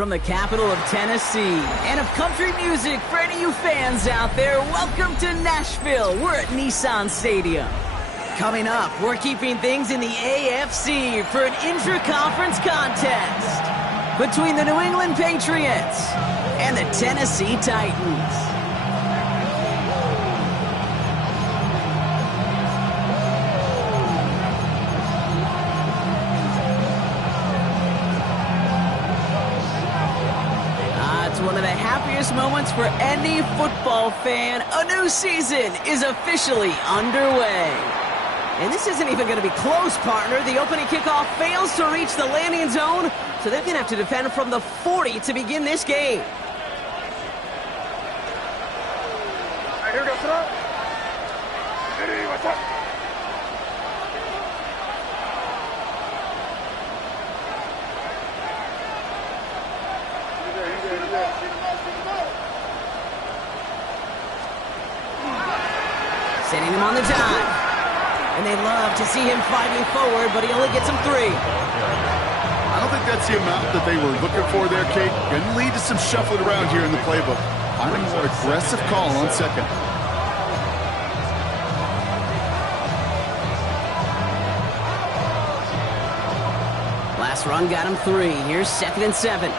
From the capital of Tennessee and of country music for any of you fans out there, welcome to Nashville. We're at Nissan Stadium. Coming up, we're keeping things in the AFC for an intra-conference contest between the New England Patriots and the Tennessee Titans. One of the happiest moments for any football fan. A new season is officially underway. And this isn't even going to be close, partner. The opening kickoff fails to reach the landing zone, so they're going to have to defend from the 40 to begin this game. Here goes it. What's up? Sending him on the dive. And they love to see him fighting forward, but he only gets him 3. I don't think that's the amount that they were looking for there, Kate. Going to lead to some shuffling around here in the playbook. Find a more aggressive call on second. Last run got him 3. Here's 2nd and 7.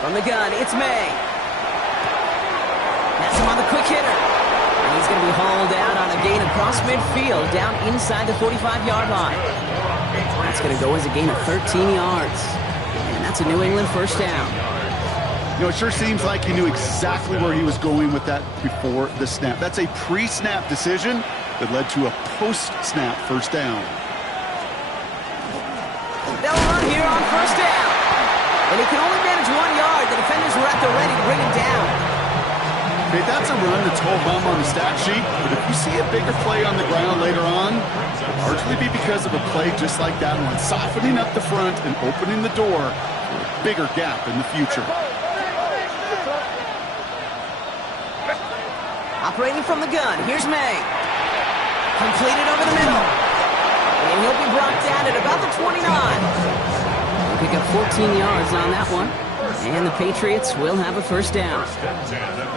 From the gun, it's May. That's him on the quick hitter. And he's going to be hauled out on a gain across midfield, down inside the 45-yard line. That's going to go as a gain of 13 yards. And that's a New England first down. You know, it sure seems like he knew exactly where he was going with that before the snap. That's a pre-snap decision that led to a post-snap first down. They'll run here on first down. And he can only manage 1 yard. The defenders were at the ready to bring him down. Okay, that's a run that's whole bum on the stat sheet, but if you see a bigger play on the ground later on, it'll largely be because of a play just like that one, softening up the front and opening the door for a bigger gap in the future. Operating from the gun, here's May. Completed over the middle. And he'll be brought down at about the 29. He'll pick up 14 yards on that one. And the Patriots will have a first down.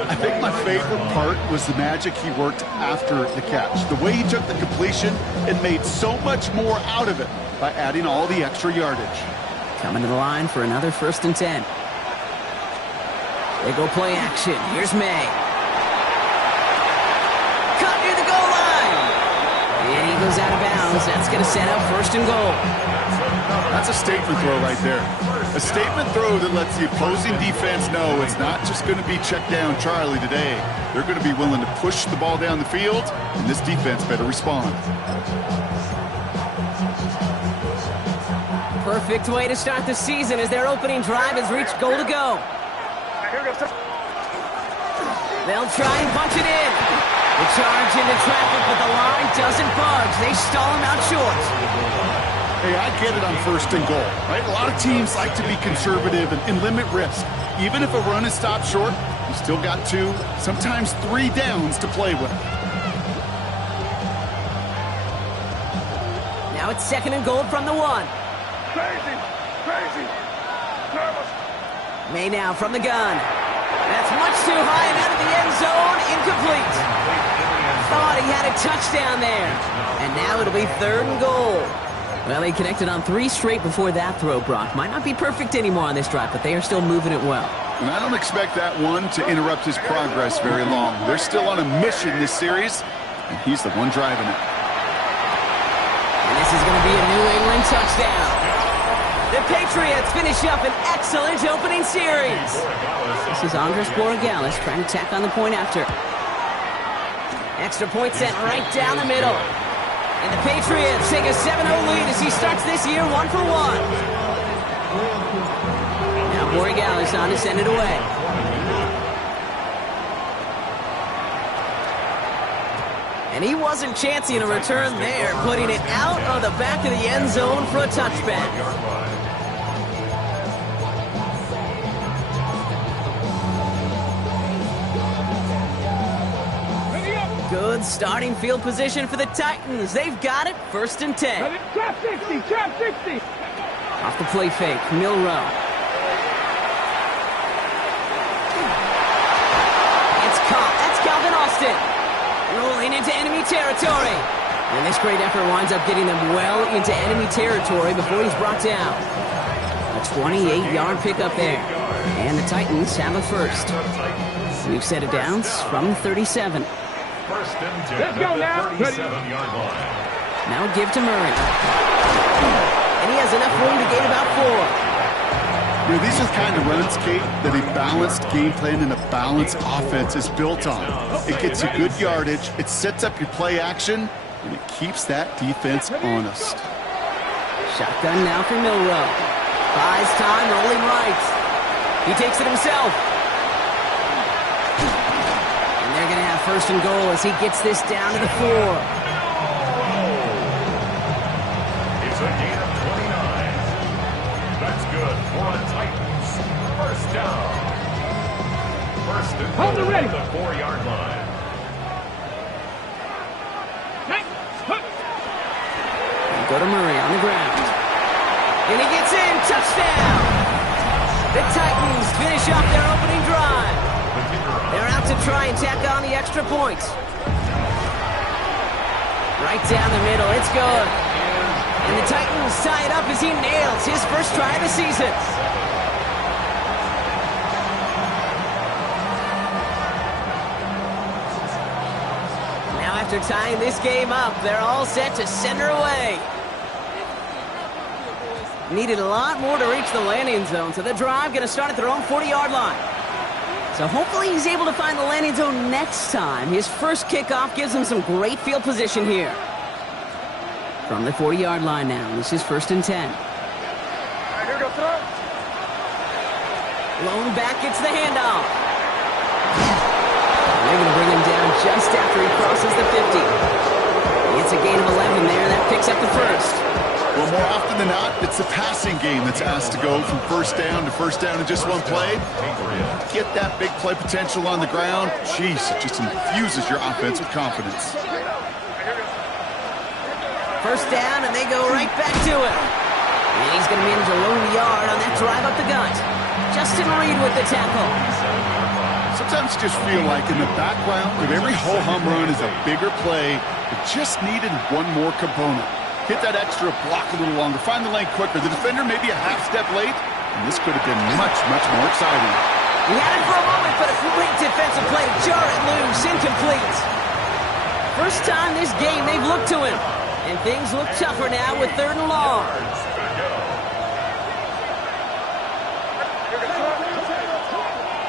I think my favorite part was the magic he worked after the catch. The way he took the completion and made so much more out of it by adding all the extra yardage. Coming to the line for another 1st and 10. They go play action. Here's May. Cut near the goal line. And he goes out of bounds. That's going to set up 1st and goal. That's a statement throw right there. A statement throw that lets the opposing defense know it's not just going to be check down Charlie today. They're going to be willing to push the ball down the field, and this defense better respond. Perfect way to start the season as their opening drive has reached goal to go. They'll try and punch it in. They charge into traffic, but the line doesn't budge. They stall him out short. Hey, I get it on 1st and goal, right? A lot of teams like to be conservative and limit risk. Even if a run is stopped short, you still got 2, sometimes 3 downs to play with. Now it's 2nd and goal from the 1. Crazy. Nervous. May now from the gun. That's much too high and out of the end zone. Incomplete. Thought he had a touchdown there. And now it'll be 3rd and goal. Well, they connected on 3 straight before that throw, Brock. Might not be perfect anymore on this drive, but they are still moving it well. And I don't expect that one to interrupt his progress very long. They're still on a mission this series, and he's the one driving it. And this is going to be a New England touchdown. The Patriots finish up an excellent opening series. This is Andres Borregales trying to tack on the point after. Extra point sent right down the middle. And the Patriots take a 7-0 lead as he starts this year 1 for 1. Now Borregales on to send it away. And he wasn't chancing a return there, putting it out of the back of the end zone for a touchback. Good starting field position for the Titans. They've got it, 1st and 10. Trap 60, trap 60. Off the play fake, Milrow. It's caught. That's Calvin Austin. Rolling into enemy territory. And this great effort winds up getting them well into enemy territory before he's brought down. A 28-yard pickup there. And the Titans have a first. We've set it down from 37. Let's go now. 37-yard line. Now give to Murray. And he has enough room to gain about 4. You know, these are the kind of runs, Kate, that a balanced game plan and a balanced offense is built on. It gets you good yardage, it sets up your play action, and it keeps that defense honest. Shotgun now for Milrow. Buys time, rolling right. He takes it himself. And they're going to have first and goal as he gets this down to the 4. It's a gain of 29. That's good for a Titans first down. First and goal at the 4-yard line. Go to Murray on the ground. And he gets in. Touchdown! The Titans finish off their opening drive. They're out to try and tack on the extra point. Right down the middle. It's good. And the Titans tie it up as he nails his first try of the season. Now after tying this game up, they're all set to send her away. Needed a lot more to reach the landing zone, so the drive going to start at their own 40-yard line. So hopefully he's able to find the landing zone next time. His first kickoff gives him some great field position here. From the 40-yard line now, this is first and 10. Here goes throw. Lone back gets the handoff. They're going to bring him down just after he crosses the 50. It's a gain of 11 there. That picks up the first. Well, more often than not, it's the passing game that's asked to go from first down in just one play. Get that big play potential on the ground. Jeez, it just infuses your offense with confidence. First down, and they go right back to it. And he's going to manage a low yard on that drive up the gut. Justin Reed with the tackle. Sometimes you just feel like in the background of every ho-hum run is a bigger play. It just needed one more component. Hit that extra block a little longer. Find the lane quicker. The defender may be a half step late, and this could have been much, much more exciting. He had it for a moment, but a great defensive play to jar it loose. Incomplete. First time this game they've looked to him. And things look tougher now with third and long.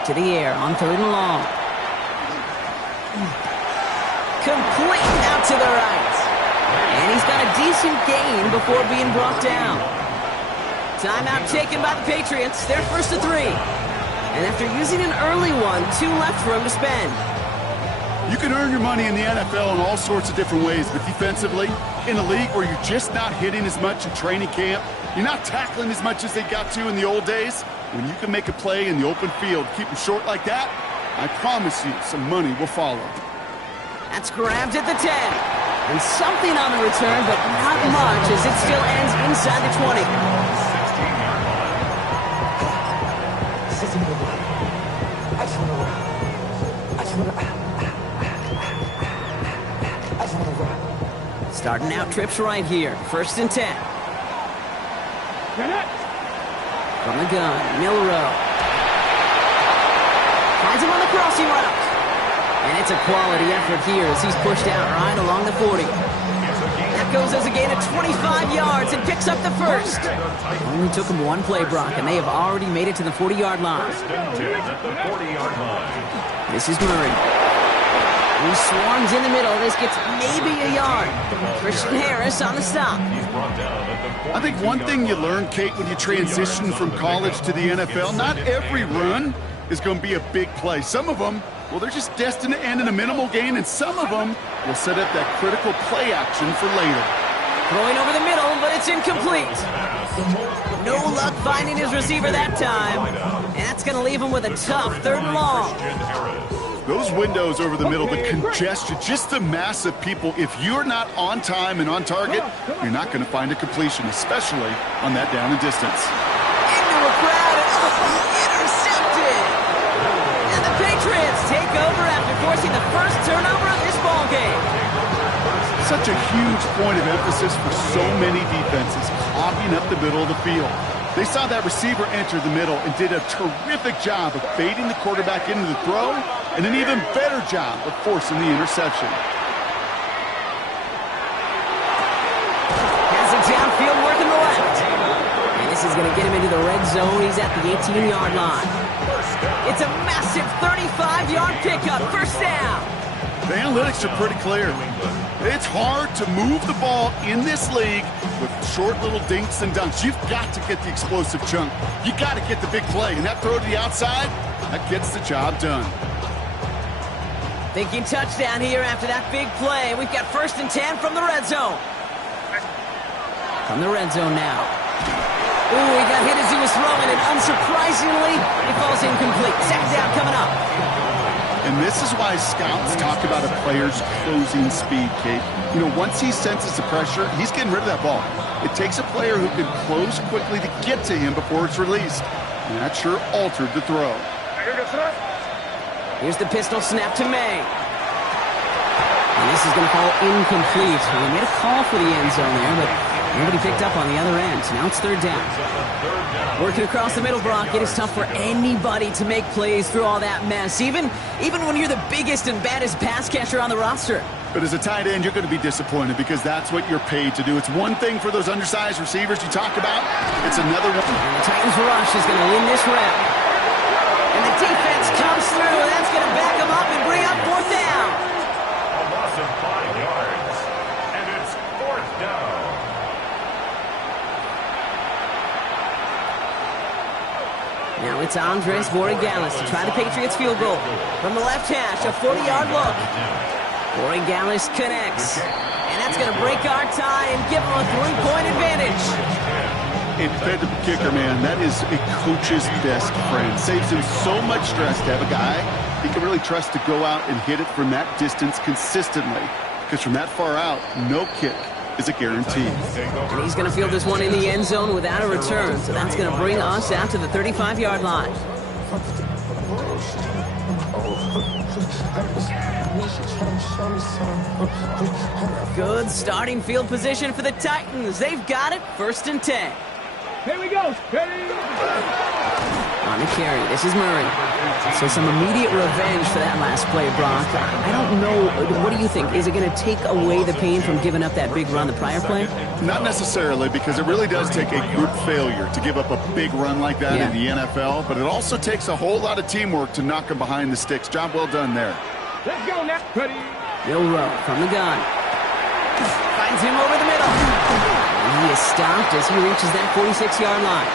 To the air on third and long. Complete out to the right. And he's got a decent gain before being brought down. Timeout taken by the Patriots. They're first to 3. And after using an early one, 2 left for him to spend. You can earn your money in the NFL in all sorts of different ways, but defensively, in a league where you're just not hitting as much in training camp, you're not tackling as much as they got to in the old days, when you can make a play in the open field, keep them short like that, I promise you some money will follow. That's grabbed at the 10. And something on the return, but not much as it still ends inside the 20. Starting out trips right here. First and 10. From the gun, Milrow. Finds him on the crossing route. And it's a quality effort here as he's pushed out right along the 40. That goes as a gain of 25 yards and picks up the first. Only took him one play, Brock, and they have already made it to the 40-yard line. This is Murray. He swarms in the middle. This gets maybe a yard. Christian Harris on the stop. I think one thing you learn, Kate, when you transition from college to the NFL, not every run is going to be a big play. Some of them, well, they're just destined to end in a minimal gain, and some of them will set up that critical play action for later. Throwing over the middle, but it's incomplete. No luck finding his receiver that time. And that's going to leave him with a tough third and long. Those windows over the middle, the congestion, just the mass of people. If you're not on time and on target, you're not going to find a completion, especially on that down and distance. Into a crowd, and intercepted! And the Patriots take over after forcing the first turnover of this ball game. Such a huge point of emphasis for so many defenses, clogging up the middle of the field. They saw that receiver enter the middle and did a terrific job of baiting the quarterback into the throw, and an even better job of forcing the interception. Has it downfield, working the left. And this is going to get him into the red zone. He's at the 18-yard line. It's a massive 35-yard pickup, first down. The analytics are pretty clear. It's hard to move the ball in this league with short little dinks and dunks. You've got to get the explosive chunk. You got to get the big play, and that throw to the outside, that gets the job done. Thinking touchdown here after that big play. We've got 1st and 10 from the red zone. From the red zone now. Ooh, he got hit as he was throwing, and unsurprisingly, it falls incomplete. 2nd down coming up. And this is why scouts talk about a player's closing speed, Kate. You know, once he senses the pressure, he's getting rid of that ball. It takes a player who can close quickly to get to him before it's released. And that sure altered the throw. Here's the pistol snap to May. And this is going to fall incomplete. Well, he made a call for the end zone there, but nobody picked up on the other end. So now it's 3rd down. Working across the middle, Brock, it is tough for anybody to make plays through all that mess, even when you're the biggest and baddest pass catcher on the roster. But as a tight end, you're going to be disappointed because that's what you're paid to do. It's one thing for those undersized receivers you talk about. It's another one. And the Titans rush is going to win this round. And the defense comes through. That's going to back them up and bring up 4th down. A loss of 5 yards, and it's 4th down. Now it's Andres Borregales to try the Patriots field goal. From the left hash, a 40-yard look. Borregales connects. And that's going to break our tie and give him a 3-point advantage. Independent kicker, man, that is a coach's best friend. Saves him so much stress to have a guy he can really trust to go out and hit it from that distance consistently. Because from that far out, no kick is a guarantee. And he's going to field this one in the end zone without a return. So that's going to bring us out to the 35-yard line. Good starting field position for the Titans. They've got it, 1st and 10. Here we go. On the carry, this is Murray. So some immediate revenge for that last play, Brock. I don't know, what do you think? Is it going to take away the pain from giving up that big run the prior play? Not necessarily, because it really does take a group failure to give up a big run like that in the NFL, but it also takes a whole lot of teamwork to knock him behind the sticks. Job well done there. Let's go now. Ready. Milrow from the gun. Finds him over the middle. And he is stopped as he reaches that 46-yard line.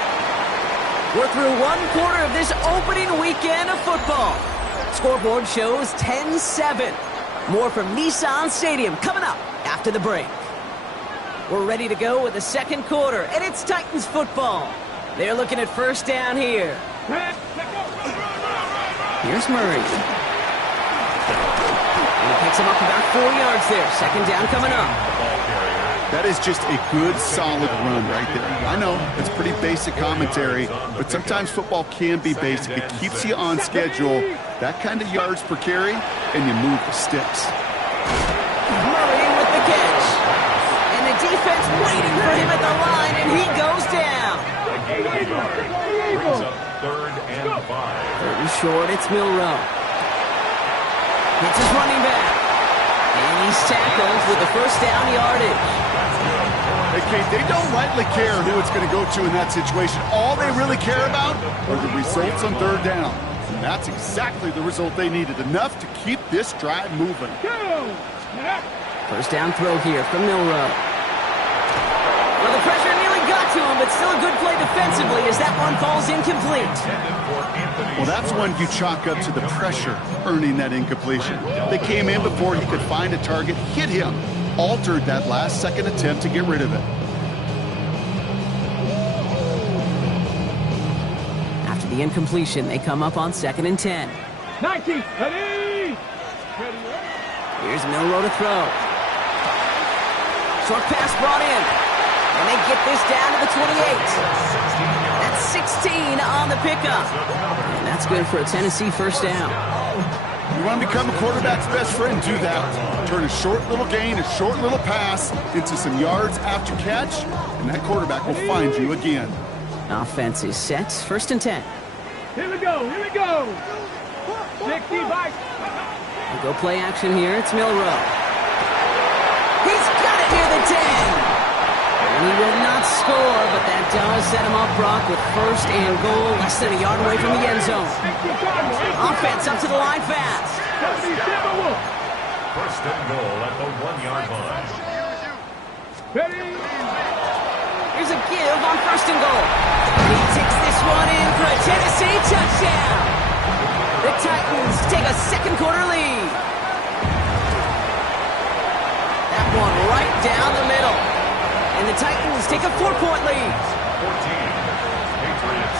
We're through 1/4 of this opening weekend of football. Scoreboard shows 10-7. More from Nissan Stadium coming up after the break. We're ready to go with the 2nd quarter, and it's Titans football. They're looking at 1st down here. Here's Murray. And he picks him up about 4 yards there. 2nd down coming up. That is just a good, solid run right there. I know, it's pretty basic commentary, but sometimes football can be basic. It keeps you on schedule, that kind of yards per carry, and you move the sticks. Murray with the catch. And the defense waiting for him at the line, and he goes down. Brings up 3rd and 5. 3rd and short, it's Milrow. Hits his running back. And he's tackled with the 1st down yardage. Hey, Kate, they don't rightly care who it's going to go to in that situation. All they really care about are the results on 3rd down. And that's exactly the result they needed. Enough to keep this drive moving. 1st down throw here from Milrow. Well, the pressure nearly got to him, but still a good play defensively as that one falls incomplete. Well, that's one you chalk up to the pressure earning that incompletion. They came in before he could find a target, hit him, altered that last second attempt to get rid of it. After the incompletion, they come up on 2nd and 10. 19, ready. Here's Milrow to throw. Short pass brought in. And they get this down to the 28. That's 16 on the pickup. And that's good for a Tennessee first down. You want to become a quarterback's best friend, do that. Turn a short little gain, a short little pass into some yards after catch, and that quarterback will find you again. Offense is set. First and 10. Here we go. Here we go. 60 bike. We'll go play action here. It's Milrow. He's got it near the 10. And he will not score, but that does set him up, Brock, with first and goal, less than a yard away from the end zone. Offense up to the line fast. First and goal at the 1-yard line. Ready? Here's a give on first and goal. And he takes this one in for a Tennessee touchdown. The Titans take a second quarter lead. That one right down the middle. And the Titans take a 4-point lead. 14. Patriots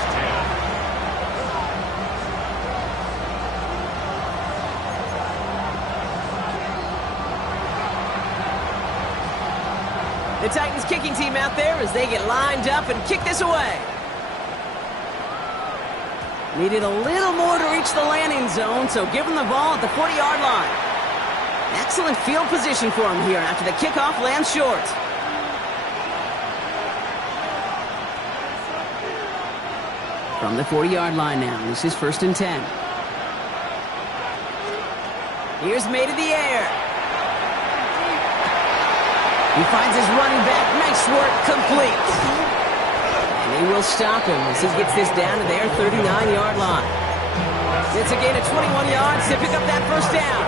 10. The Titans kicking team out there as they get lined up and kick this away. Needed a little more to reach the landing zone, so give them the ball at the 40-yard line. Excellent field position for him here after the kickoff lands short. From the 40-yard line now, this is first and 10. Here's made in the air. He finds his running back. Nice work, complete. And they will stop him as he gets this down to their 39-yard line. It's a gain of 21 yards to pick up that first down.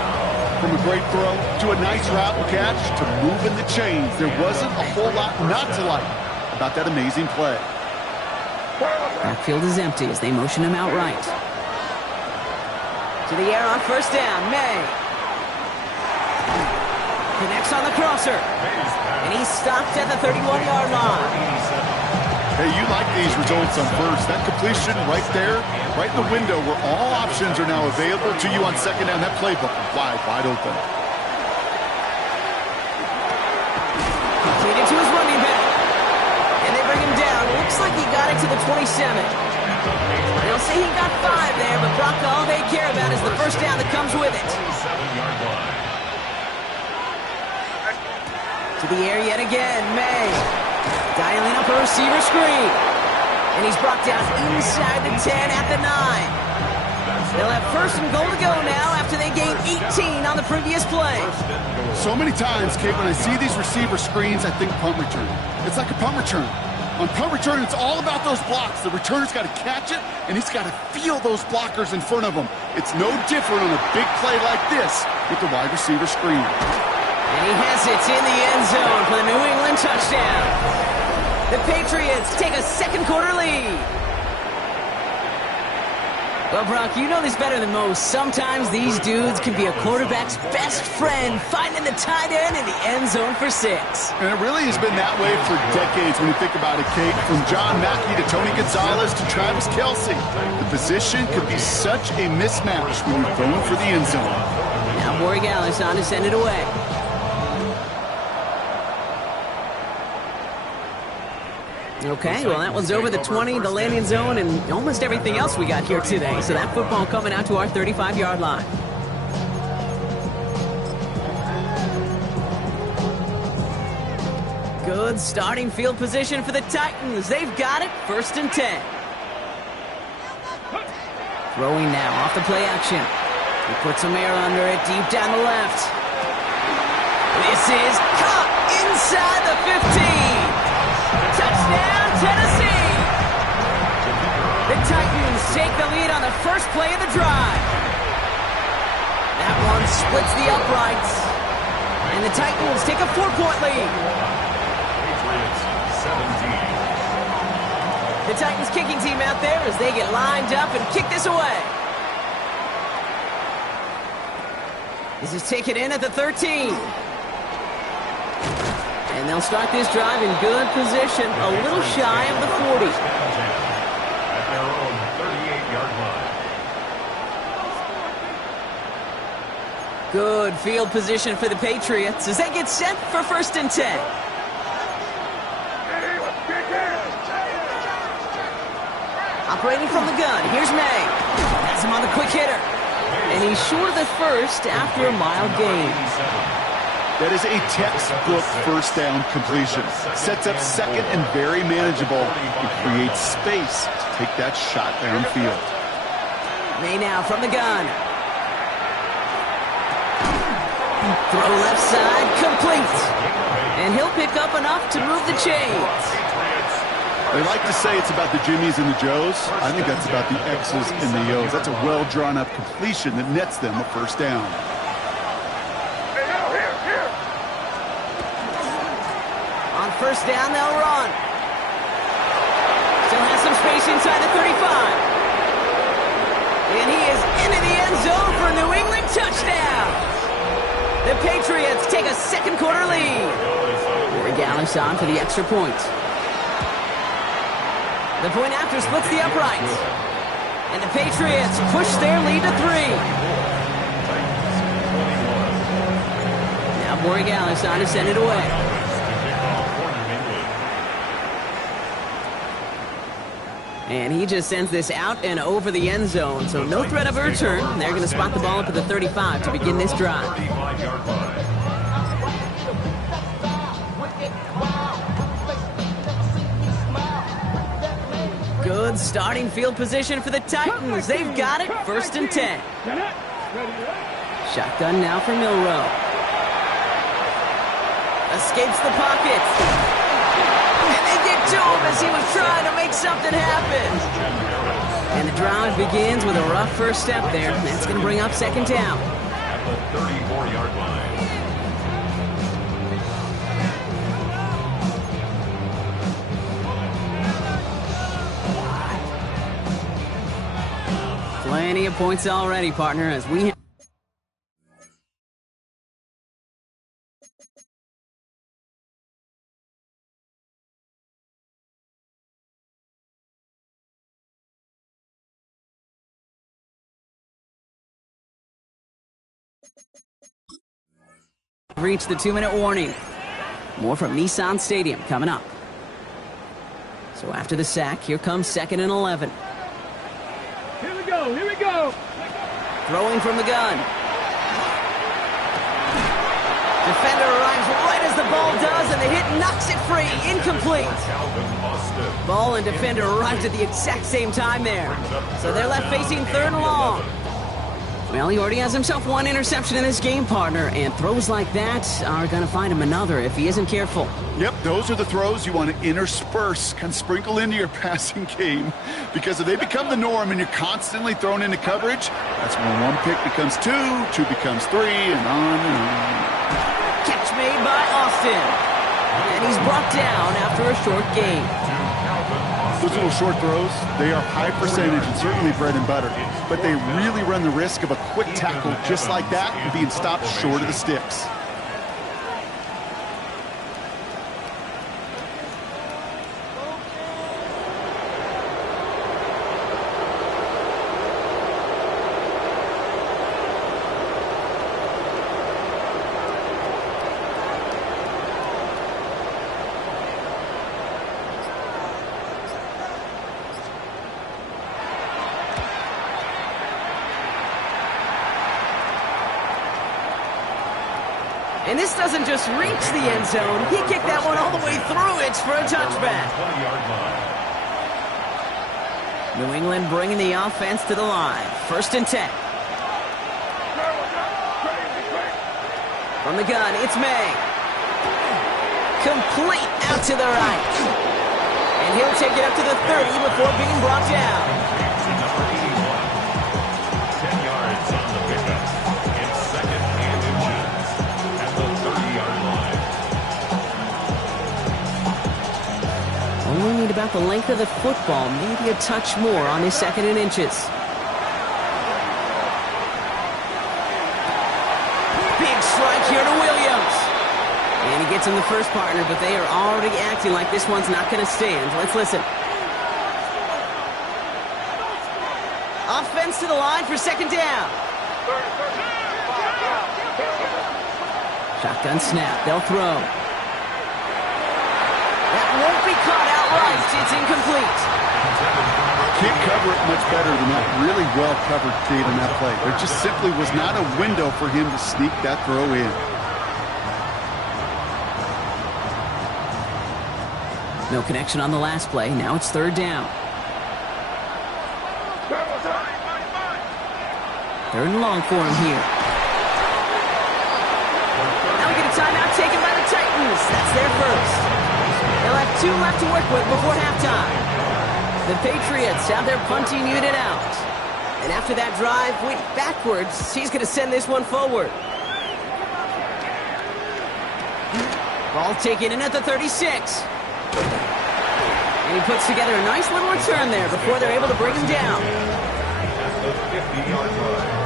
From a great throw to a nice route and catch to moving the chains, there wasn't a whole lot not to like about that amazing play. Backfield is empty as they motion him out right. To the air on first down, May. Connects on the crosser. And he's stopped at the 31-yard line. Hey, you like these results on first. That completion right there, right in the window where all options are now available to you on second down. That playbook wide open. Completed to his running back. And they bring him down. Looks like he got it to the 27. They'll say he got 5 there, but Brock, all they care about is the first down that comes with it. 7-yard line. To the air yet again, May. Dialing up a receiver screen. And he's brought down inside the 10 at the 9. They'll have first and goal to go now after they gained 18 on the previous play. So many times, Kate, when I see these receiver screens, I think punt return. It's like a punt return. On punt return, it's all about those blocks. The returner's got to catch it, and he's got to feel those blockers in front of him. It's no different on a big play like this with the wide receiver screen. And he has it in the end zone for the New England touchdown. The Patriots take a second quarter lead. Well, Brock, you know this better than most. Sometimes these dudes can be a quarterback's best friend, finding the tight end in the end zone for 6. And it really has been that way for decades when you think about it, Kate. From John Mackey to Tony Gonzalez to Travis Kelce. The position could be such a mismatch when you're going for the end zone. Now Borregales on to send it away. Okay, well, that one's over the 20, the landing zone, and almost everything else we got here today. So that football coming out to our 35-yard line. Good starting field position for the Titans. They've got it, first and 10. Throwing now off the play action. He puts some air under it, deep down the left. This is caught inside the 15. Touchdown, Tennessee! The Titans take the lead on the first play of the drive. That one splits the uprights. And the Titans take a 4-point lead. Patriots 17. The Titans kicking team out there as they get lined up and kick this away. This is taken in at the 13. And they'll start this drive in good position, a little shy of the 40. At their own 38-yard line. Good field position for the Patriots as they get set for 1st and 10. Operating from the gun, here's May. Has him on the quick hitter. And he's short of the first after a mile gain. That is a textbook first down completion. Sets up second and very manageable and creates space to take that shot downfield. May now from the gun. Throw left side, complete. And he'll pick up enough to move the chains. They like to say it's about the Jimmies and the Joes. I think that's about the X's and the O's. That's a well-drawn-up completion that nets them a first down. On 1st down, they'll run. Still has some space inside the 35. And he is into the end zone for a New England touchdown. The Patriots take a second quarter lead. Gallis on for the extra point. The point after splits the uprights. And the Patriots push their lead to 3. Now Gallis on to send it away. And he just sends this out and over the end zone, so no threat of a return. They're going to spot the ball up at the 35 to begin this drive. Good starting field position for the Titans. They've got it, 1st and 10. Shotgun now for Milroe. Escapes the pocket. And they get to him as he was trying to make something happen. And the drive begins with a rough first step there. That's going to bring up 2nd down. At the 34-yard line. Plenty of points already, partner, as we reach the 2-minute warning. More from Nissan Stadium coming up. So after the sack, here comes 2nd and 11. Here we go. Throwing from the gun. Defender arrives right as the ball does, and the hit knocks it free. Incomplete. Ball and defender arrived at the exact same time there. So they're left facing 3rd and long. Well, he already has himself 1 interception in this game, partner, and throws like that are going to find him another if he isn't careful. Yep, those are the throws you want to intersperse, kind of sprinkle into your passing game, because if they become the norm and you're constantly thrown into coverage, that's when 1 pick becomes 2, 2 becomes 3, and on and on. Catch made by Austin, and he's brought down after a short gain. Those little short throws, they are high percentage and certainly bread and butter, but they really run the risk of a quick tackle just like that and being stopped short of the sticks. And this doesn't just reach the end zone. He kicked that one all the way through it for a touchback. New England bringing the offense to the line. 1st and 10. From the gun, it's May. Complete out to the right. And he'll take it up to the 30 before being brought down. 10 yards on the pickup. It's 2nd and inches at the 30-yard line. Only need about the length of the football, maybe a touch more on his 2nd and inches. Big strike here to Williams. And he gets him the first partner, but they are already acting like this one's not going to stand. Let's listen. Offense to the line for 2nd down. Shotgun snap. They'll throw. That won't be caught outright. It's incomplete. Can't cover it much better than that. Really well covered, Cade, on that play. There just simply was not a window for him to sneak that throw in. No connection on the last play. Now it's third down. Third and long for him here. Now we get a timeout taken by the Titans. That's their first. They'll have 2 left to work with before halftime. The Patriots have their punting unit out. And after that drive went backwards, he's going to send this one forward. Ball taken in at the 36. And he puts together a nice little return there before they're able to bring him down. At the 50-yard line.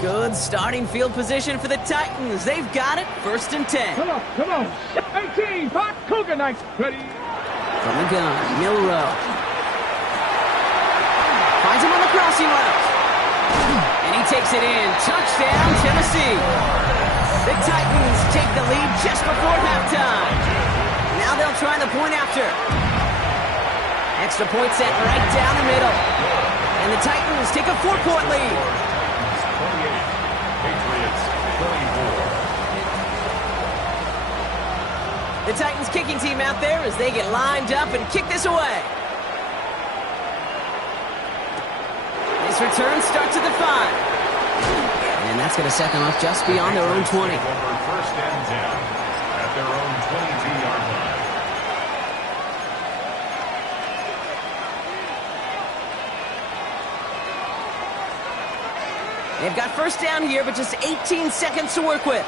Good starting field position for the Titans. They've got it. First and 10. Come on. 18, hot cougar night. Ready? From the gun, Milrow. Finds him on the crossing route. And he takes it in. Touchdown, Tennessee. The Titans take the lead just before halftime. Now they'll try the point after. Extra point set right down the middle. And the Titans take a 4-point lead. 28, Patriots 24. The Titans kicking team out there as they get lined up and kick this away. This return starts at the 5. And that's going to set them up just beyond their own 20. First and 10 at their own 22-yard line. They've got first down here, but just 18 seconds to work with.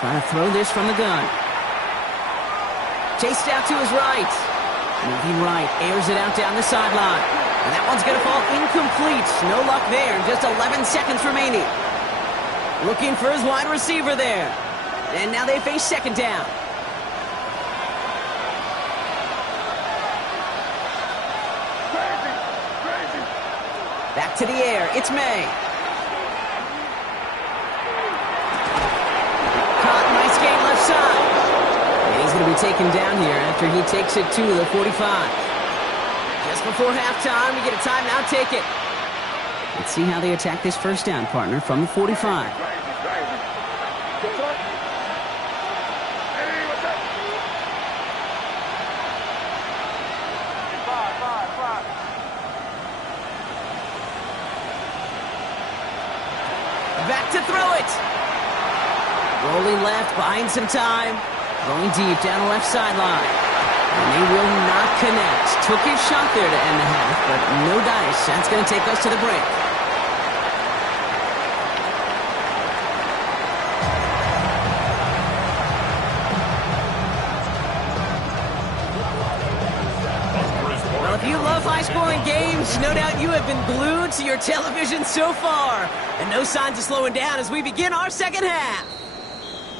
Trying to throw this from the gun. Chased out to his right. Moving right, airs it out down the sideline. And that one's going to fall incomplete. No luck there. Just 11 seconds remaining. Looking for his wide receiver there. And now they face second down. Back to the air. It's May. Caught. Nice gain left side. And he's going to be taken down here after he takes it to the 45. Just before halftime, we get a timeout. Take it. Let's see how they attack this first down, partner, from the 45. Back to throw it. Rolling left, buying some time. Going deep down the left sideline. And they will not connect. Took his shot there to end the half, but no dice. That's going to take us to the break. Well, if you love high-scoring games, no doubt you have been glued to your television so far. And no signs of slowing down as we begin our second half.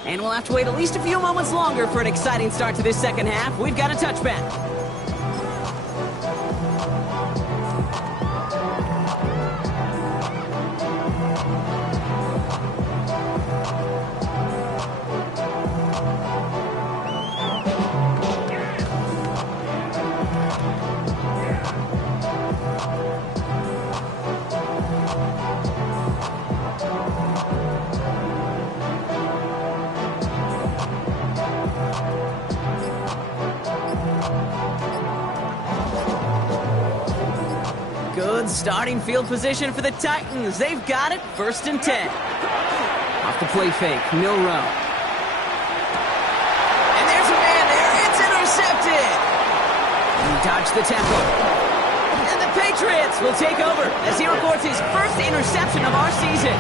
And we'll have to wait at least a few moments longer for an exciting start to this second half. We've got a touchback. Good starting field position for the Titans. They've got it. First and 10. Off the play fake. Milrow. And there's a man there. It's intercepted. He dodged the tackle. And the Patriots will take over as he records his first interception of our season.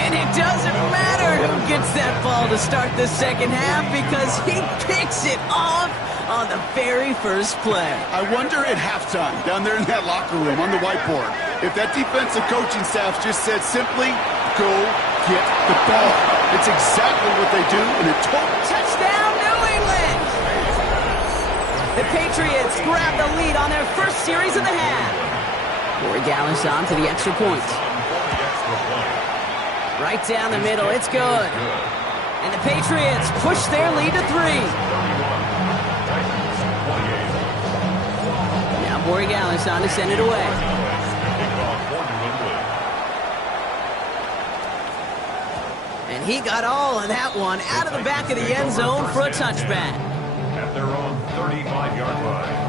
And it doesn't matter who gets that ball to start the second half because he picks it off on the very first play. I wonder at halftime, down there in that locker room on the whiteboard, if that defensive coaching staff just said simply, go get the ball. It's exactly what they do in a total touchdown, New England! The Patriots grab the lead on their first series of the half. Borregales on to the extra point. Right down the middle, it's good. And the Patriots push their lead to 3. Now Borregales on to send it away. And he got all of that one out of the back of the end zone for a touchback. At their own 35-yard line.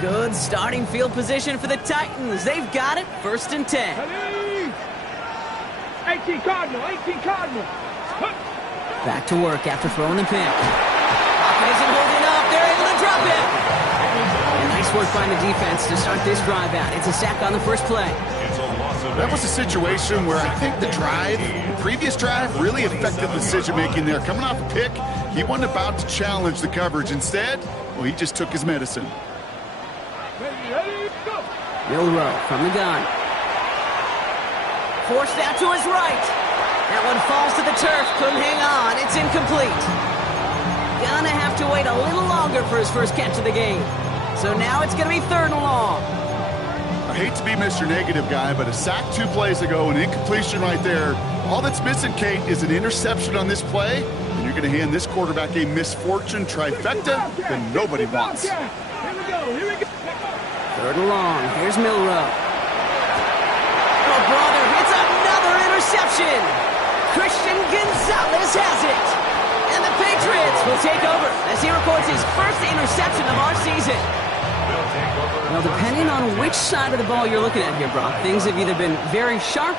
Good starting field position for the Titans. They've got it, 1st and 10. 18 Cardinal, 18 Cardinal. Back to work after throwing the pick. Pocket isn't holding up. They're able to drop it. And nice work by the defense to start this drive out. It's a sack on the first play. That was a situation where I think the previous drive, really affected the decision-making there. Coming off a pick, he wasn't about to challenge the coverage. Instead, well, he just took his medicine. Milrow from the gun. Forced out to his right. That one falls to the turf. Couldn't hang on. It's incomplete. Gonna have to wait a little longer for his first catch of the game. So now it's going to be 3rd and long. I hate to be Mr. Negative guy, but a sack 2 plays ago, an incompletion right there. All that's missing, Kate, is an interception on this play, and you're going to hand this quarterback a misfortune trifecta that nobody wants. Here we go, here we go. 3rd and long. Here's Milrow. Oh, brother, it's another interception. Christian Gonzalez has it. And the Patriots will take over as he records his first interception of our season. Well, depending on which side of the ball you're looking at here, Brock, things have either been very sharp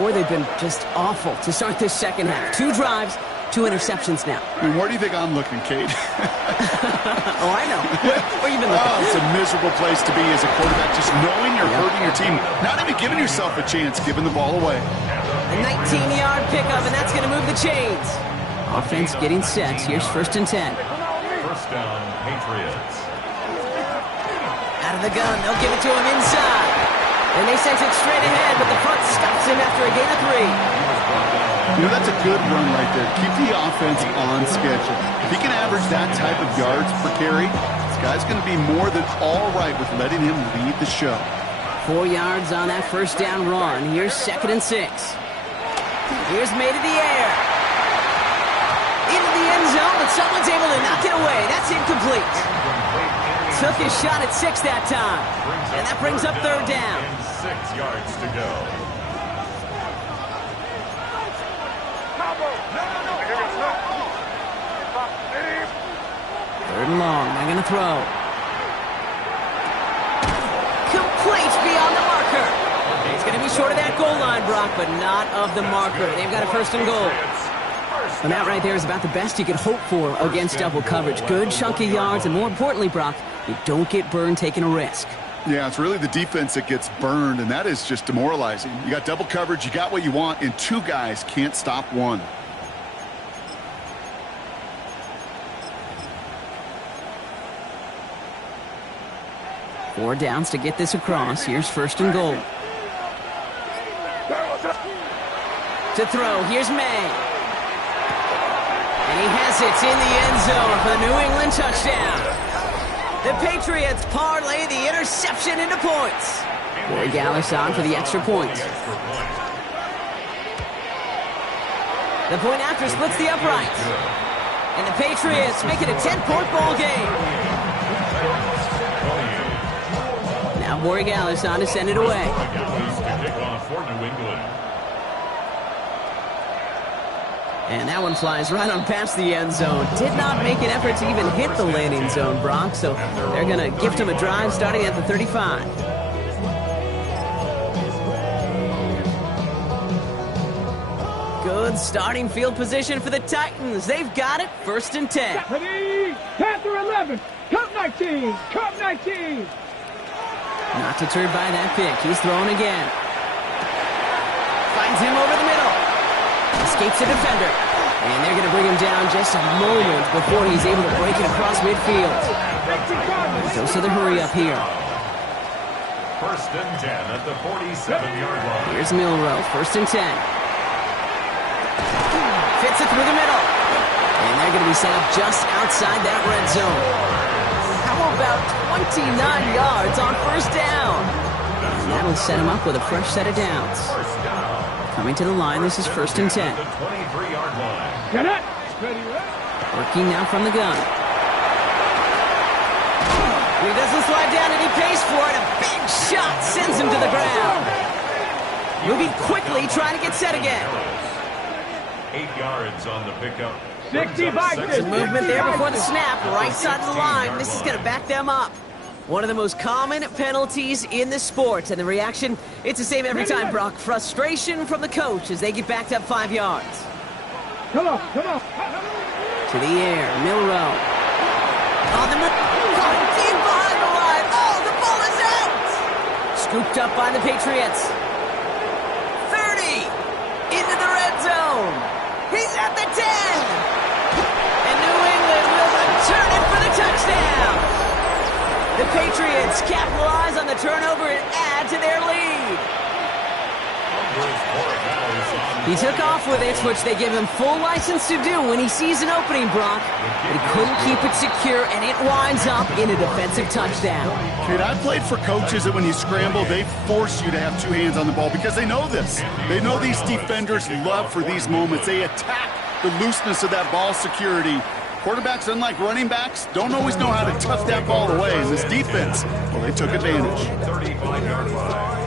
or they've been just awful to start this second half. 2 drives, 2 interceptions now. I mean, where do you think I'm looking, Kate? Oh, I know. Where you been looking? Oh, it's a miserable place to be as a quarterback, just knowing you're hurting your team, not even giving yourself a chance, giving the ball away. A 19-yard pickup, and that's going to move the chains. Offense getting set. Here's 1st and 10. First down, Patriots. Out of the gun, they'll give it to him inside. And they sent it straight ahead, but the front stops him after a gain of 3. You know, that's a good run right there. Keep the offense on schedule. If he can average that type of yards per carry, this guy's going to be more than all right with letting him lead the show. 4 yards on that first down run. Here's 2nd and 6. Here's made in the air. Into the end zone, but someone's able to knock it away. That's incomplete. Took his shot at 6 that time. And that brings up 3rd down. 6 yards to go. Third and long. They're going to throw. Complete beyond the marker. He's going to be short of that goal line, Brock, but not of the marker. They've got a 1st and goal. And that right there is about the best you could hope for against double coverage. Good chunky yards, and more importantly, Brock, you don't get burned taking a risk. Yeah, it's really the defense that gets burned, and that is just demoralizing. You got double coverage, you got what you want, and 2 guys can't stop one. Four downs to get this across. Here's 1st and goal. To throw, here's May. And he has it in the end zone for the New England touchdown. The Patriots parlay the interception into points. Borregales on for the extra point. The point after splits the uprights. And the Patriots make it a 10-point ball game. Now Borregales on to send it away. And that one flies right on past the end zone. Did not make an effort to even hit the landing zone, Brock. So they're going to gift him a drive starting at the 35. Good starting field position for the Titans. They've got it, 1st and 10. Panther 11, Cup 19, Cup 19. Not deterred by that pick. He's throwing again. Finds him over the middle. Escapes the defender. And they're going to bring him down just a moment before he's able to break it across midfield. Dose of the hurry up here. First and 10 at the 47-yard line. Here's Milrow, first and 10. Fits it through the middle. And they're going to be set up just outside that red zone. How about 29 yards on first down? And that'll set him up with a fresh set of downs. First down. Coming to the line, this is first and 10. The 23-yard line. Get it. Ready, Working now from the gun. He doesn't slide down and he pays for it. A big shot sends him to the ground. Moving quickly, trying to get set again. 8 yards on the pickup. 65. Some movement there before the snap, right side of the line. This is going to back them up. One of the most common penalties in the sport, and the reaction, it's the same every time, Brock. Frustration from the coach as they get backed up 5 yards. Come on, come on. To the air, Milrow. On the move, caught deep behind the line. Oh, the ball is out! Scooped up by the Patriots. 30 into the red zone. He's at the 10. And New England will return it for the touchdown. The Patriots capitalize on the turnover and add to their lead. He took off with it, which they give him full license to do when he sees an opening, Brock. But he couldn't keep it secure, and it winds up in a defensive touchdown. Kid, I've played for coaches that when you scramble, they force you to have 2 hands on the ball because they know this. They know these defenders love for these moments. They attack the looseness of that ball security. Quarterbacks, unlike running backs, don't always know how to tough that ball away. And this defense, well, they took advantage. 35-yard line.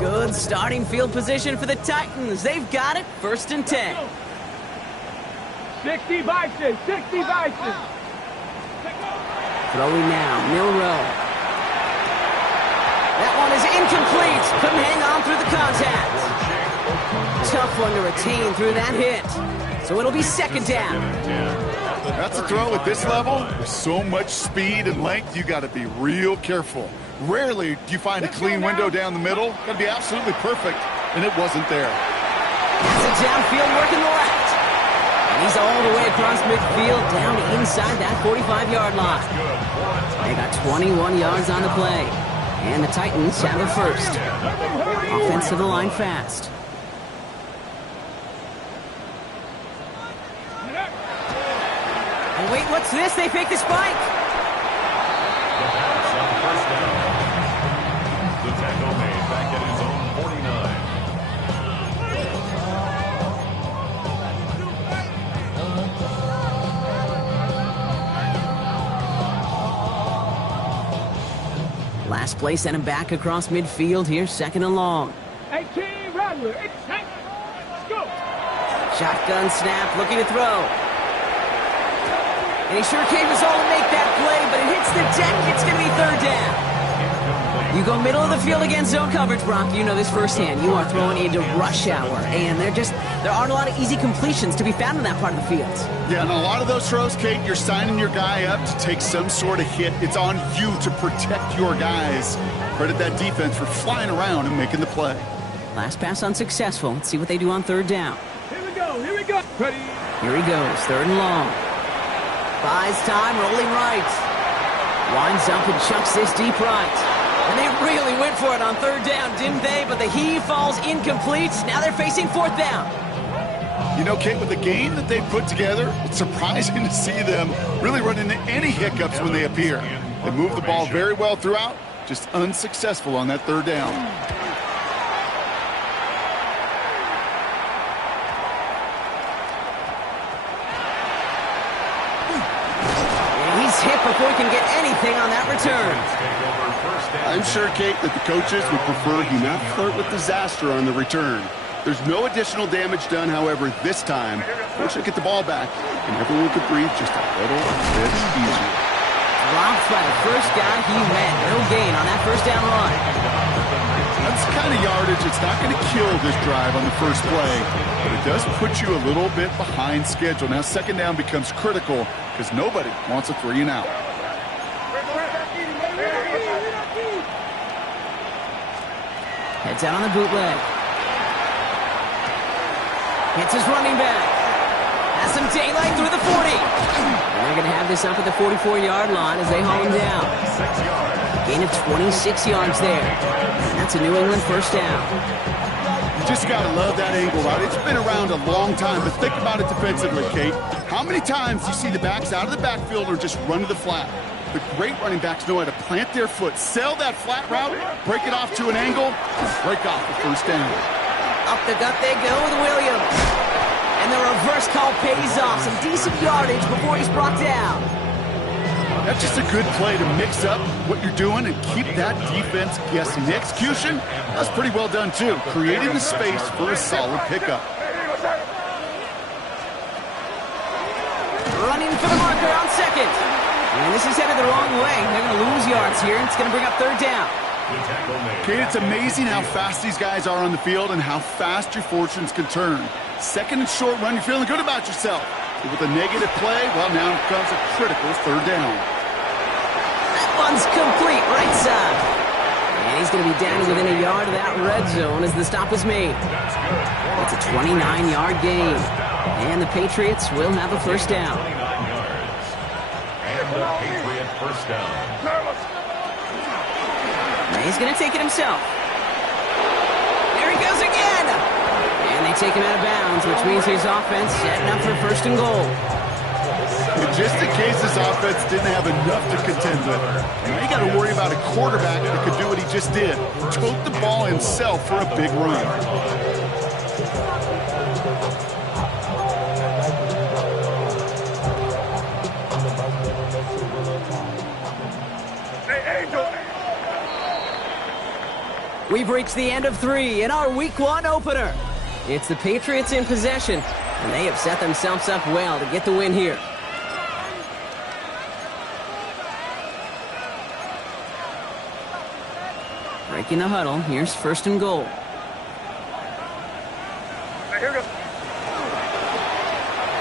Good starting field position for the Titans. They've got it, first and 10. 60 vices, 60 vices. Throwing now, Milrow. That one is incomplete. Couldn't hang on through the contact. Tough one to retain through that hit. So it'll be second down. That's a throw at this level. With so much speed and length, you got to be real careful. Rarely do you find a clean window down the middle. Got to be absolutely perfect, and it wasn't there. Pass it downfield, working the left. And he's all the way across midfield, down inside that 45-yard line. They got 21 yards on the play. And the Titans have it first. Offense to the line fast. And wait, what's this? They fake the spike. The pass on first down. The tackle made back at his own 49. Last play sent him back across midfield here, second and long. 18, Rattler. Let's go. Shotgun snap, looking to throw. And he sure came his all to make that play, but it hits the deck. It's going to be third down. You go middle of the field against zone coverage, Brock. You know this firsthand. You are throwing into rush hour, and there aren't a lot of easy completions to be found in that part of the field. Yeah, and a lot of those throws, Kate, you're signing your guy up to take some sort of hit. It's on you to protect your guys. Credit that defense for flying around and making the play. Last pass unsuccessful. Let's see what they do on third down. Here we go, here we go. Ready. Here he goes, third and long. Buys time, rolling right. Winds up and chucks this deep right. And they really went for it on third down, didn't they? But the heave falls incomplete. Now they're facing fourth down. You know, Kate, with the game that they put together, it's surprising to see them really run into any hiccups when they appear. They move the ball very well throughout, just unsuccessful on that third down. Hit before he can get anything on that return. I'm sure, Kate, that the coaches would prefer he not flirt with disaster on the return. There's no additional damage done, however, this time. Force to get the ball back, and everyone could breathe just a little bit easier. Dropped by the first guy he met. No gain on that first down run. That's the kind of yardage. It's not going to kill this drive on the first play, but it does put you a little bit behind schedule. Now second down becomes critical because nobody wants a 3 and out. Heads out on the bootleg. Hits his running back. Has some daylight through the 40. And they're going to have this up at the 44-yard line as they haul him down. Gain of 26 yards there. And that's a New England first down. You just got to love that angle route. It's been around a long time, but think about it defensively, Kate. How many times do you see the backs out of the backfield or just run to the flat? The great running backs know how to plant their foot, sell that flat route, break it off to an angle, and break off the first down. Up the gut they go with Williams. And the reverse call pays off. Some decent yardage before he's brought down. That's just a good play to mix up what you're doing and keep that defense guessing. The execution, that's pretty well done too, creating the space for a solid pickup. Running for the marker on second. And this is headed the wrong way. They're going to lose yards here, and it's going to bring up third down. Kate, it's amazing how fast these guys are on the field and how fast your fortunes can turn. Second and short run, you're feeling good about yourself. But with a negative play, well, now comes a critical third down. That one's complete, right side. And he's going to be down within a yard of that red zone as the stop is made. It's a 29-yard gain. And the Patriots will have a first down. And the Patriot first down. And he's going to take it himself. There he goes again. And they take him out of bounds, which means his offense setting up for first and goal. Just in case this offense didn't have enough to contend with, now you got to worry about a quarterback that could do what he just did. Tote the ball himself for a big run. We've reached the end of 3 in our Week 1 opener. It's the Patriots in possession, and they have set themselves up well to get the win here. Breaking the huddle, here's first and goal.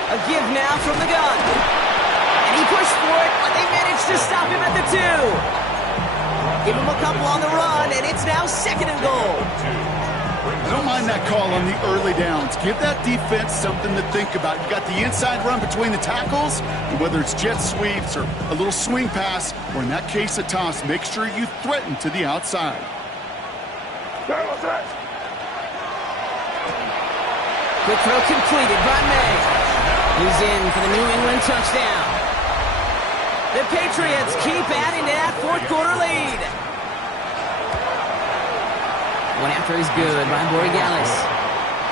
A give now from the gun. And he pushed for it, but they managed to stop him at the 2. Give him a couple on the run, and it's now second and goal. I don't mind that call on the early downs. Give that defense something to think about. You got the inside run between the tackles, and whether it's jet sweeps or a little swing pass, or in that case a toss, make sure you threaten to the outside. Quick throw completed by May. He's in for the New England touchdown. The Patriots keep adding to that fourth quarter lead. One after is good by Borregales.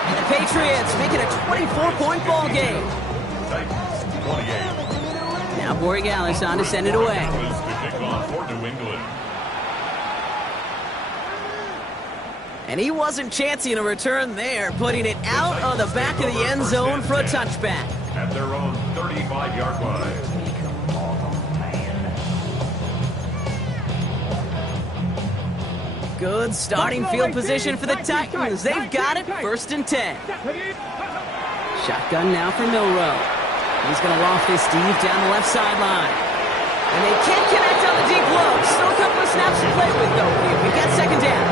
And the Patriots make it a 24-point ball game. Now Borregales on to send it away. And he wasn't chancing a return there, putting it out on the back of the end zone for a touchback. At their own 35-yard line. Good starting field position for the Titans. They've got it, first and 10. Shotgun now for Milrow. He's going to loft this deep down the left sideline. And they can't connect on the deep look. Still a couple of snaps to play with, though. We got second down.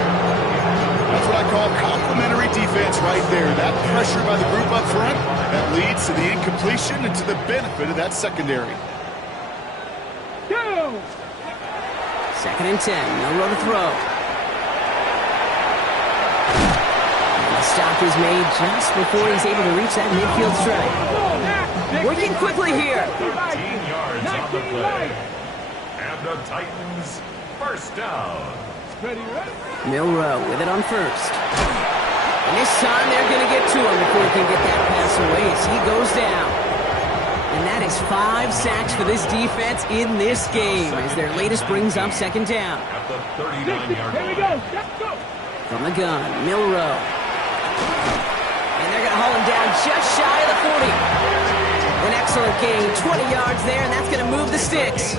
That's what I call complimentary defense right there. That pressure by the group up front, that leads to the incompletion and to the benefit of that secondary. Go! Second and 10. Milrow to throw. Stop is made just before he's able to reach that midfield strike. Working quickly here. 15 yards on the play. And the Titans first down. Milrow with it on first. And this time they're going to get to him before he can get that pass away as he goes down. And that is 5 sacks for this defense in this game as their latest brings up second down. At the 39-yard line. Here we go. Let's go. From the gun, Milrow. And they're going to haul him down just shy of the 40. An excellent gain, 20 yards there, and that's going to move the sticks.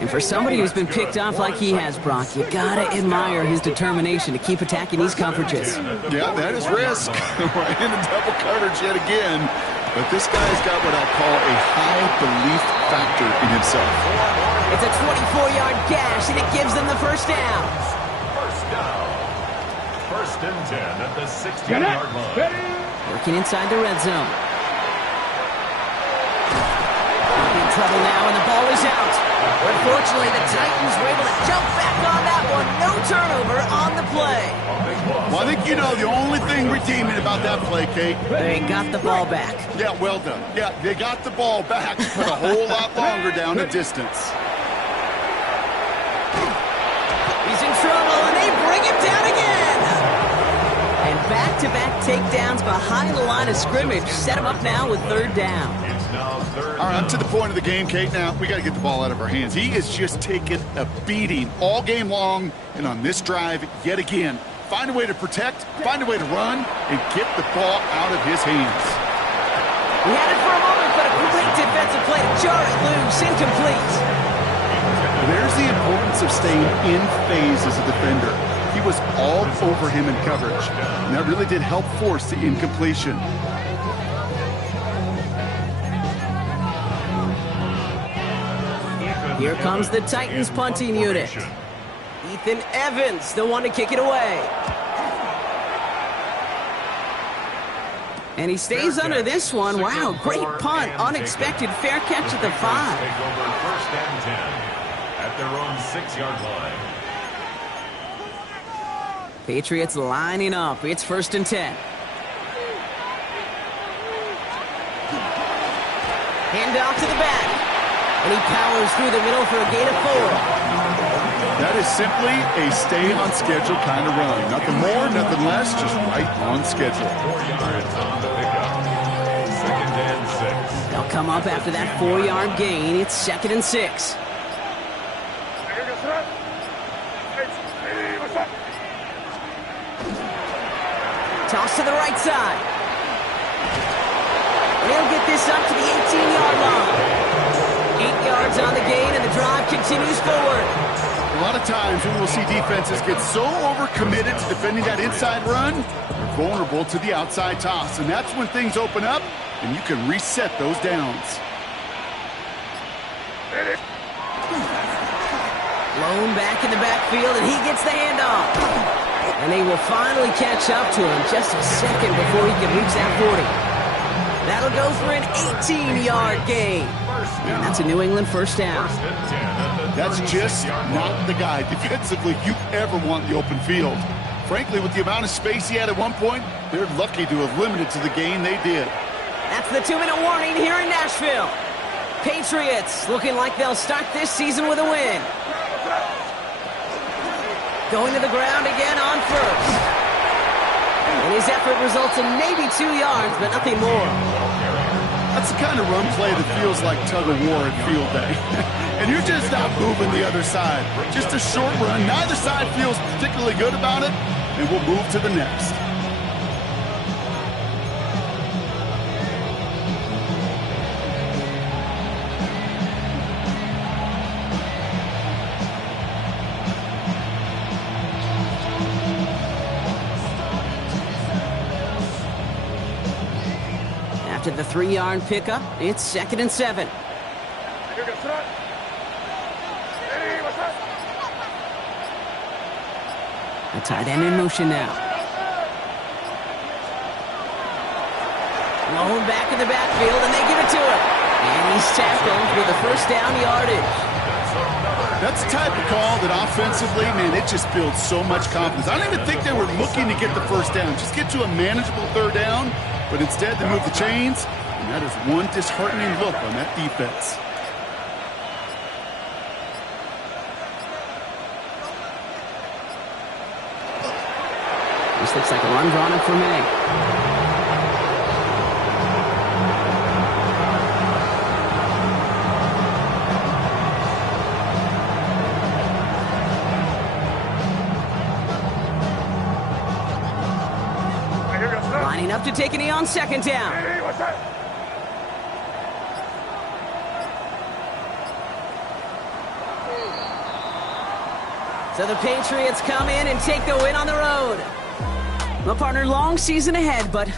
And for somebody who's been picked off like he has, Brock, you got to admire his determination to keep attacking these coverages. Yeah, that is risk. We're in a double coverage yet again. But this guy's got what I call a high belief factor in himself. It's a 24-yard gash, and it gives them the first down. First down. First and 10 at the 60-yard line. Working inside the red zone. trouble now, and the ball is out. Unfortunately, the Titans were able to jump back on that one. No turnover on the play. Well, I think you know the only thing redeeming about that play, Kate. They got the ball back. Yeah, well done. Yeah, they got the ball back, but a whole lot longer down the distance. He's in trouble, and they bring him down again. And back-to-back takedowns behind the line of scrimmage set him up now with third down. All right, up to the point of the game, Kate. Now, we got to get the ball out of our hands. He is just taking a beating all game long, and on this drive, yet again, find a way to protect, find a way to run, and get the ball out of his hands. He had it for a moment, but a great defensive play to jar it loose, incomplete. There's the importance of staying in phase as a defender. He was all over him in coverage, and that really did help force the incompletion. Here comes the Titans punting unit. Ethan Evans, the one to kick it away. And he stays under this one. Wow, great punt. Unexpected fair catch at the 5. Take over first and 10 at their own 6-yard line. Patriots lining up. It's first and 10. Hand off to the back. And he powers through the middle for a gain of 4. That is simply a stay-on-schedule kind of run. Nothing more, nothing less, just right on schedule. 4 yards on the pickup. Second and 6. They'll come up after that 4-yard gain. It's second and 6. Toss to the right side. And he'll get this up to the 18-yard line. 8 yards on the gain, and the drive continues forward. A lot of times when we'll see defenses get so overcommitted to defending that inside run, they're vulnerable to the outside toss. And that's when things open up, and you can reset those downs. Blown back in the backfield, and he gets the handoff. And they will finally catch up to him just a second before he can reach that 40. That'll go for an 18-yard gain. And that's a New England first down. That's just not the guy defensively you ever want in the open field. Frankly, with the amount of space he had at one point, they're lucky to have limited to the gain they did. That's the 2-minute warning here in Nashville. Patriots looking like they'll start this season with a win. Going to the ground again on first. And his effort results in maybe 2 yards, but nothing more. That's the kind of run play that feels like tug-of-war at field day. And you're just not moving the other side. Just a short run. Neither side feels particularly good about it, and we'll move to the next. After the 3-yard pickup, it's second and 7. The tight end in motion now. Blown back in the backfield, and they give it to him. And he's tackled with a first down yardage. That's the type of call that offensively, man, it just builds so much confidence. I don't even think they were looking to get the first down. Just get to a manageable third down. But instead, they move the chains, and that is one disheartening look on that defense. This looks like a run drawn up for May. Lining up to take a knee on second down. So the Patriots come in and take the win on the road. Well, partner, long season ahead, but